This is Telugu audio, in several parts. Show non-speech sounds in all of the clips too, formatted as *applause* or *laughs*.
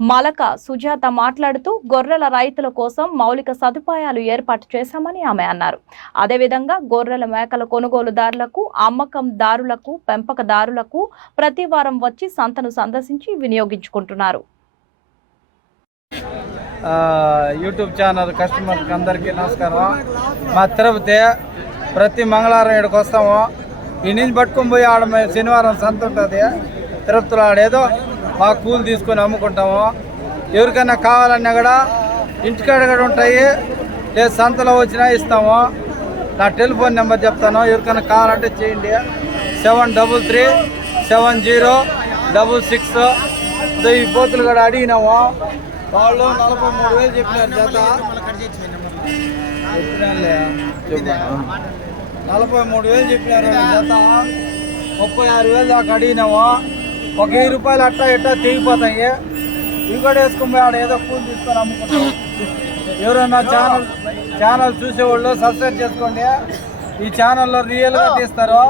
Malaka Sujatha మాట్లాడుతూ గొర్రెల రైతుల కోసం మౌలిక సదుపాయాలు ఏర్పాటు చేశామని ఆమె అన్నారు. అదేవిధంగా గొర్రెల మేకల కొనుగోలుదారులకు అమ్మకందారులకు పెంపకదారులకు ప్రతి వారం వచ్చి సంతను సందర్శించి వినియోగించుకుంటున్నారు. ఆ, యూట్యూబ్ ఛానల్ కస్టమర్కి అందరికీ నమస్కారం. మా తిరుపతి ప్రతి మంగళవారం ఇక్కడికి వస్తాము. ఈ నుంచి పట్టుకొని పోయి ఆడ శనివారం సంత ఉంటుంది. తిరుపతిలో ఆడేదో మా కూలి తీసుకొని అమ్ముకుంటాము. ఎవరికైనా కావాలన్నా కూడా ఇంటికాడ కూడా ఉంటాయి. లేదు సంతలో వచ్చినా ఇస్తాము. నా టెలిఫోన్ నెంబర్ చెప్తాను. ఎవరికైనా కావాలంటే చేయండి. Seven double three seven zero double six. ఈ పోతులు కూడా అడిగినాము. వాళ్ళు నలభై మూడు వేలు చెప్పినారు జత. నలభై మూడు వేలు చెప్పినారు జత. ముప్పై ఆరు వేలు దాకా అడిగినాము. ఒక వెయ్యి రూపాయలు అట్టా ఇట్టా తెగిపోతాయి ఇవి కూడా వేసుకుని ఆడ ఏదో కూలి తీసుకొని అమ్ముకుంటాం. ఎవరైనా ఛానల్ ఛానల్ చూసేవాళ్ళు సబ్స్క్రైబ్ చేసుకోండి. ఈ ఛానల్లో రియల్గా తీస్తారు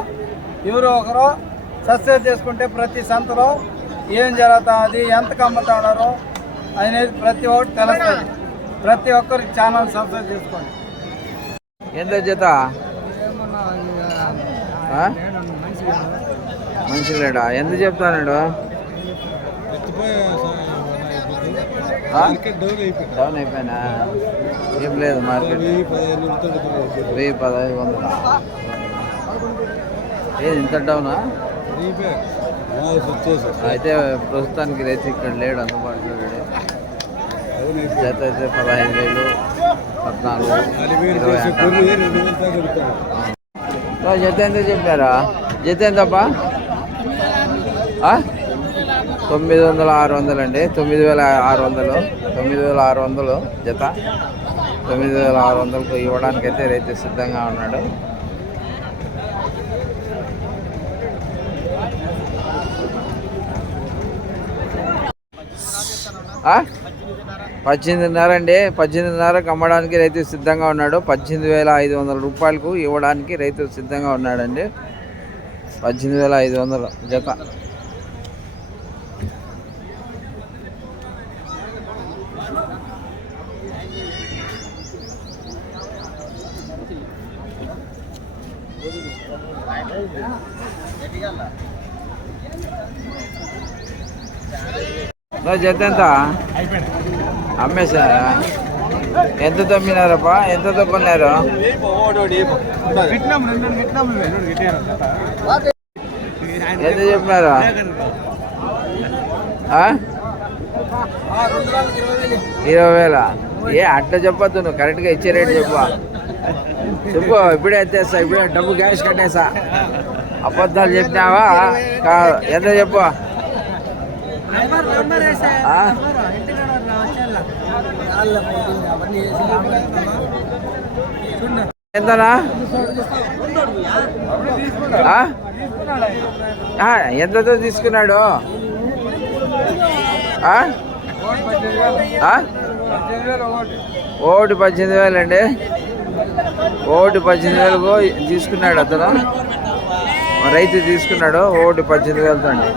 ఎవరో ఒకరు సబ్స్క్రైబ్ చేసుకుంటే ప్రతి సంతలో ఏం జరుగుతుంది ఎంతకు అమ్ముతా ఉన్నారు అనేది ప్రతి ఒక్కటి తెలుస్తుంది ప్రతి ఒక్కరికి ఛానల్ సబ్స్క్రైబ్ చేసుకోండి. ఎంత ఆ? మంచి రేడా ఎంత చెప్తాడు డౌన్ అయిపోయినా? ఏం లేదు మార్కెట్. వెయ్యి పదహైదు వందల? ఏది ఇంత డౌనా? అయితే ప్రస్తుతానికి రైతు ఇక్కడ లేడు అందుబాటులో లేడు. జత అయితే పదహైదు వేలు పద్నాలుగు ఇరవై జత ఎంత చెప్పారా? జత ఎంతప్పా? తొమ్మిది వందల ఆరు వందలు అండి. తొమ్మిది వేల ఆరు వందలు. తొమ్మిది వేల ఆరు వందలు జత. తొమ్మిది వేల ఆరు వందలకు ఇవ్వడానికైతే రైతు సిద్ధంగా ఉన్నాడు. పద్దెనిమిదిన్నరండి పద్దెనిమిదిన్నర అండి. పద్దెనిమిదిన్నరకు అమ్మడానికి రైతు సిద్ధంగా ఉన్నాడు. పద్దెనిమిది వేల ఐదు వందల రూపాయలకు ఇవ్వడానికి రైతు సిద్ధంగా ఉన్నాడండి. పద్దెనిమిది వేల ఐదు వందలు జత. జత ఎంత? అమ్మేశారా ఎంత తమ్మినారప్పా? ఎంత తక్కున్నారు? ఎంత చెప్పినారా? ఆ? ఇరవై వేల. ఏ అట్లా చెప్పొద్దు నువ్వు. కరెక్ట్గా ఇచ్చే రేటు చెప్పా. చెప్పు ఇప్పుడే ఎత్తేస్తా ఇప్పుడే డబ్బు క్యాష్ కట్టేసా అబద్ధాలు చెప్పినావా? కాదు ఎంత చెప్పు? ఎంతనా? ఆ? ఆ, ఎంతతో తీసుకున్నాడు? ఆ? ఆ? ఓటు పద్దెనిమిది వేలండి. ఓటు పద్దెనిమిది వేలకు తీసుకున్నాడు అతను. రైతు తీసుకున్నాడు ఓటు పద్దెనిమిది వేలతో అండి.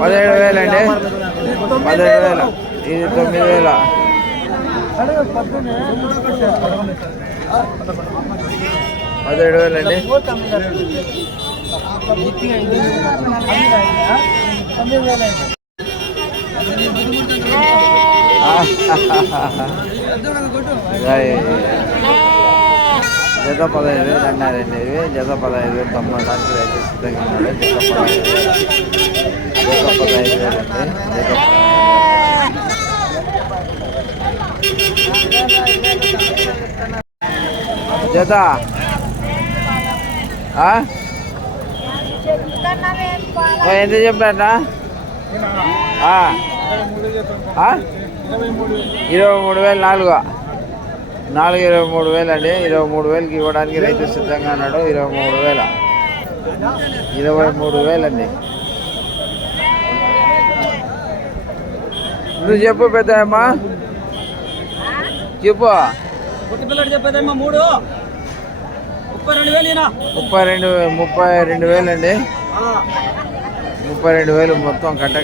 పదిహేడు వేలు అండి. పదిహేడు వేలు. ఇది తొమ్మిది వేల. పదిహేడు వేలు అండి. జత పదహైదు వేలు అన్నారండి ఇవి జత పదహైదు వేలు తమ్మడానికి రైతు సిద్ధంగా ఉన్నాడు జత పదహైదు జత పదహైదు వేలు అండి జత జత ఆ? ఎంత చెప్పారా ఇరవై మూడు వేలు నాలుగు. నాలుగు ఇరవై మూడు వేలు అండి. ఇరవై మూడు వేలకి ఇవ్వడానికి రైతు సిద్ధంగా ఉన్నాడు. ఇరవై మూడు వేల. ఇరవై మూడు వేలండి నువ్వు చెప్పు పెద్దమ్మా. చెప్పు. ముప్పై రెండు వేలు. ముప్పై రెండు ముప్పై రెండు వేలు అండి. ముప్పై రెండు వేలు మొత్తం కట్ట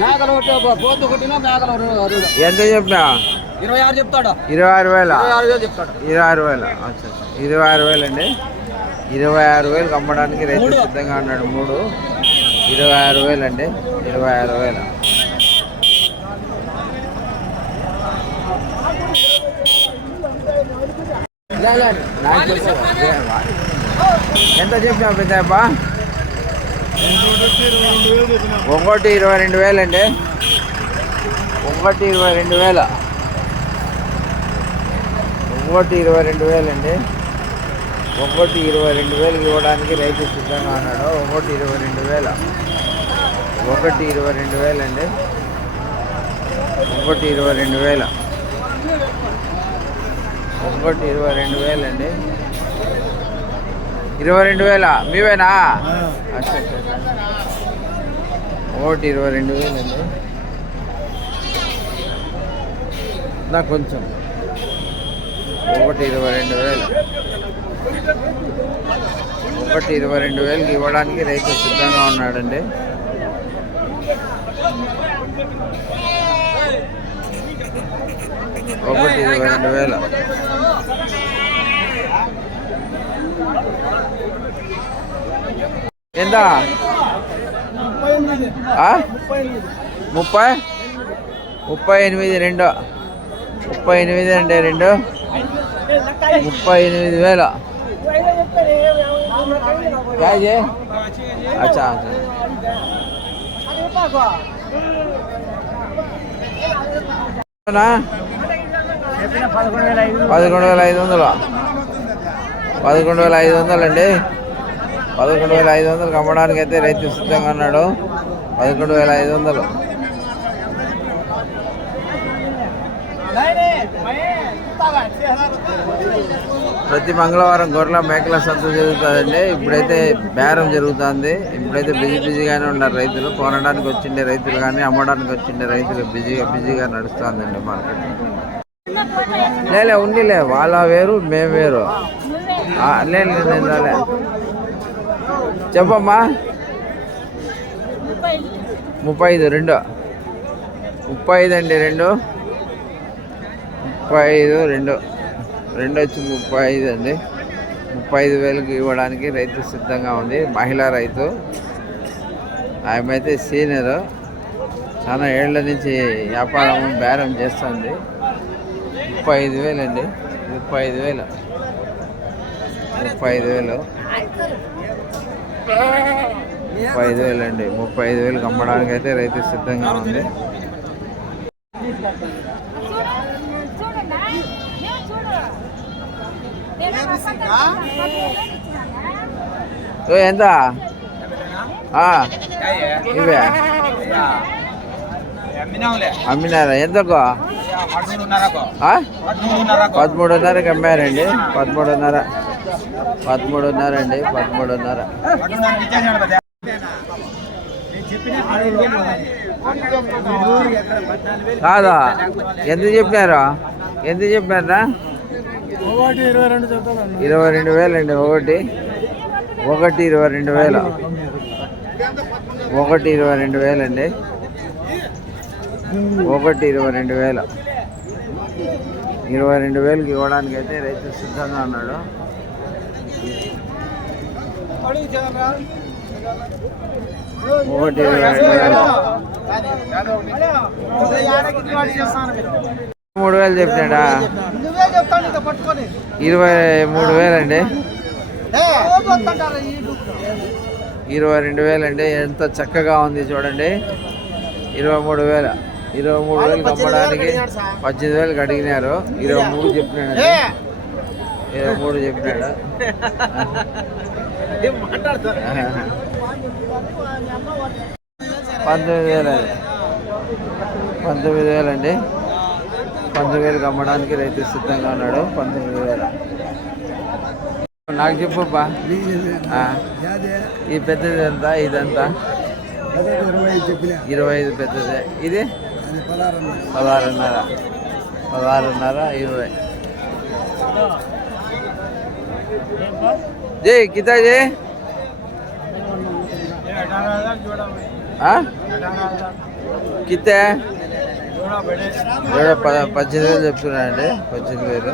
మేకలు పోతు కొట్టినా మేకలు ఎంత చెప్పినా? ఇరవై ఆరు చెప్తాడు ఇరవై ఆరు వేల. ఇరవై ఆరు ఇరవై ఆరు వేల ఇరవై ఆరు వేలు అండి ఇరవై ఆరు వేలు అమ్మడానికి రైతు సిద్ధంగా ఉన్నాడు మూడు. ఇరవై ఆరు వేలు అండి ఇరవై ఆరు వేల నాకు చెప్పు. ఎంత చెప్పినా పెద్దప్ప ఒకటి ఇరవై రెండు వేలండి ఒకటి ఇరవై రెండు వేల. ఒకటి ఇరవై రెండు వేలండి ఒకటి ఇరవై రెండు వేలు ఇవ్వడానికి రైతు సిద్ధంగా ఉన్నాడు. ఒకటి ఇరవై రెండు వేల. ఒకటి ఇరవై రెండు వేలండి ఒకటి ఇరవై రెండు వేల. ఒకటి ఇరవై రెండు వేలండి. ఇరవై రెండు వేల? మీవేనా? అచ్చా. ఒకటి ఇరవై రెండు వేలండి. నాకు కొంచెం. ఒకటి ఇరవై రెండు వేలు. ఒకటి ఇరవై రెండు వేలకి ఇవ్వడానికి రైతు సిద్ధంగా ఉన్నాడండి. ఒకటి ఇరవై రెండు వేలు. ఎంత? ముప్పై? ముప్పై ఎనిమిది రెండు. ముప్పై ఎనిమిది అండి రెండు. ముప్పై ఎనిమిది వేలు. అచ్చా? పదకొండు వేల ఐదు వందలు? పదకొండు వేల ఐదు వందలు అండి పదకొండు వేల ఐదు వందలకు అమ్మడానికి అయితే రైతు సిద్ధంగా ఉన్నాడు. పదకొండు వేల ఐదు వందలు. ప్రతి మంగళవారం గొర్రెల మేకల సంత జరుగుతుందండి. ఇప్పుడైతే బేరం జరుగుతుంది. ఇప్పుడైతే బిజీ బిజీగానే ఉన్నారు రైతులు. కొనడానికి వచ్చిండే రైతులు కానీ అమ్మడానికి వచ్చిండే రైతులు బిజీగా బిజీగా నడుస్తుందండి మార్కెట్. లేలే ఉండిలే వాళ్ళ వేరు మేము వేరు. ఆ, లేదు లేదు, రాలే చెప్పమ్మా. ముప్పై ఐదు రెండు. ముప్పై ఐదు అండి రెండు. ముప్పై ఐదు రెండు. రెండు వచ్చి ముప్పై ఐదు అండి. ముప్పై ఐదు వేలకు ఇవ్వడానికి రైతు సిద్ధంగా ఉంది మహిళా రైతు. ఆమె అయితే సీనియర్. చాలా ఏళ్ళ నుంచి వ్యాపారం బేరం చేస్తుంది. ముప్పై ఐదు వేలు అండి ముప్పై ఐదు వేలు ముప్పై ఐదు వేలు ముప్పై ఐదు వేలు అండి ముప్పై ఐదు వేలకు అమ్మడానికి అయితే రైతు సిద్ధంగా ఉంది. ఎంత? ఆ, ఇవే. అమ్మినారా? ఎంతకు? ఆ? పదమూడున్నరకి. అమ్మారండి. పదమూడున్నర. పదమూడున్నర అండి. పదమూడున్నర. కాదా? ఎంత చెప్పినారు? ఎంత చెప్పినారా? ఒకటి ఇరవై రెండు చెప్తాను. ఇరవై రెండు వేలు అండి ఒకటి. ఒకటి ఇరవై రెండు వేలు. ఒకటి ఇరవై రెండు వేలు అండి. ఒకటి ఇరవై రెండు వేలు. ఇరవై రెండు వేలకి ఇవ్వడానికి అయితే రైతు సిద్ధంగా ఉన్నాడు. ఒకటి ఇరవై మూడు వేలు చెప్తాడా? ఇరవై మూడు వేలండి. ఇరవై రెండు వేలండి. ఎంత చక్కగా ఉంది చూడండి. ఇరవై మూడు వేల. ఇరవై మూడు వేలకు అమ్మడానికి పద్దెనిమిది వేలకు అడిగినారు ఇరవై మూడు చెప్పినాడు. ఇరవై మూడు చెప్పినాడు. *laughs* పంతొమ్మిది వేలు పంతొమ్మిది వేలు అండి. పంతొమ్మిది వేలకు అమ్మడానికి రైతు సిద్ధంగా ఉన్నాడు. పంతొమ్మిది వేలు. నాకు చెప్పబ్బా ఆ. ఈ పెద్దది ఎంత? ఇదంతా? ఇరవై ఐదు పెద్దది. ఇది? పదహారున్నర. పదహారున్నర ఇరవై. జై కితా జై. కితే పద్దెనిమిది వేలు చెప్తున్నానండి పద్దెనిమిది వేలు.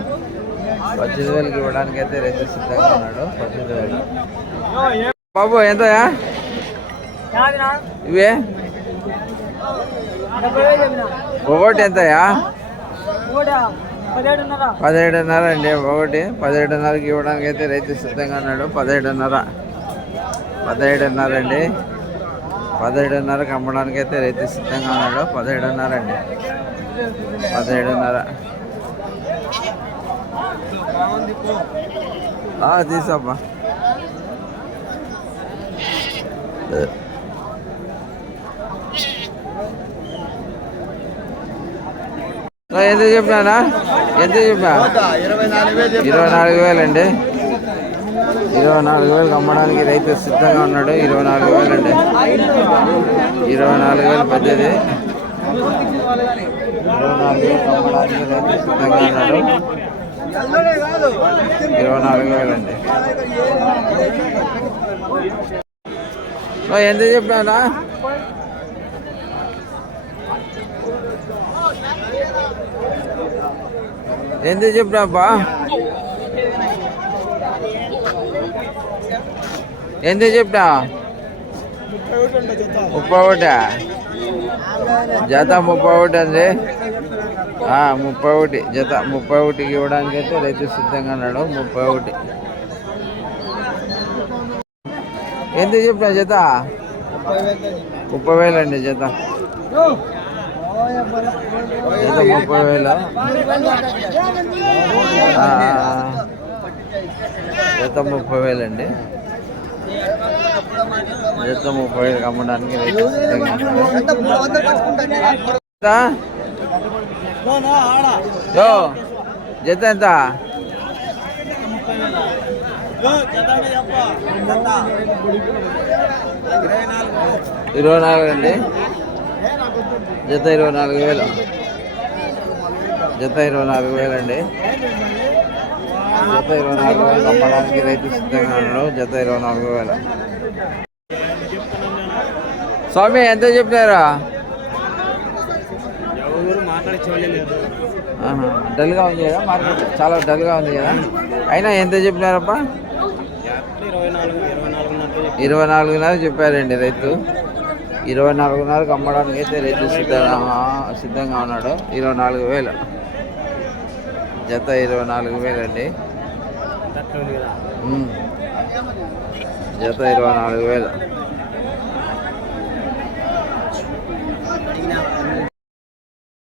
పద్దెనిమిది వేలకి ఇవ్వడానికి అయితే రైతు సిద్ధంగా ఉన్నాడు. పద్దెనిమిది వేలు. బాబు ఎంత ఇవే? ఒకటి ఎంతయా పదిహేడున్నర. అండి ఒకటి. పదిహేడున్నరకి ఇవ్వడానికి అయితే రైతు సిద్ధంగా ఉన్నాడు. పదిహేడున్నర. పదిహేడున్నర అండి. పదిహేడున్నరకి అమ్మడానికి అయితే రైతు సిద్ధంగా ఉన్నాడు. పదిహేడున్నర అండి. పదిహేడున్నర. ఆ, ఎంత చెప్పినానా ఎంత చెప్పినా? ఇరవై నాలుగు వేలు ఇరవై నాలుగు అండి ఇరవై నాలుగు వేలకు అమ్మడానికి రైతు సిద్ధంగా ఉన్నాడు. ఇరవై నాలుగు వేలు అండి ఇరవై నాలుగు వేలు పెద్దది ఇరవై నాలుగు వేలకు అమ్మడానికి రైతు సిద్ధంగా ఉన్నాడు. ఇరవై నాలుగు వేలు అండి ఎంత చెప్పినా ఎంత చెప్పినాపా ఎంత చెప్పినా ముప్పై ఒకటా? జత ముప్పై ఒకటి అండి ఆ, ముప్పై ఒకటి. జత ముప్పై ఒకటికి ఇవ్వడానికి అయితే రైతు సిద్ధంగా ఉన్నాడు. ముప్పై ఒకటి. ఎంత చెప్పినా జత? ముప్పై వేలండి జత. ముప్పై వేలు? జత ముప్పై వేలు అండి జత ముప్పై వేలు అమ్మడానికి జత ఎంత? ఇరవై నాలుగు అండి. జత ఇరవై నాలుగు వేలు. జత ఇరవై నాలుగు వేలు అండి జత ఇరవై నాలుగు వేలు అమ్మడానికి రైతు సిద్ధంగా ఉన్నాడు. జత ఇరవై నాలుగు వేలు. స్వామి ఎంత చెప్పినారా? డల్గా ఉంది కదా మార్కెట్. చాలా డల్గా ఉంది కదా. అయినా ఎంత చెప్పినారప్పా ఇరవై నాలుగున్నర చెప్పారండి రైతు. ఇరవై నాలుగున్నరకు అమ్మడానికి అయితే రైతు సిద్ధంగా సిద్ధంగా ఉన్నాడు. ఇరవై నాలుగు వేలు. జత ఇరవై నాలుగు వేలు అండి జత ఇరవై నాలుగు వేలు.